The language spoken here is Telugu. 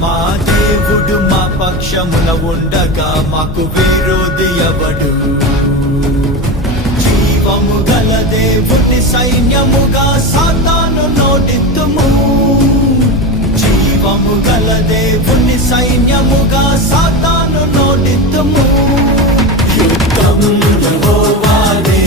మా దేవుడు మా పక్షమున ఉండగా మాకు విరోధి ఎవడు? జీవము గల దేవుని సైన్యముగా సాతాను నోడిత్తుము. జీవము గల దేవుని సైన్యముగా సాతాను నోడిత్తుము. యుద్ధం యెహోవాదే,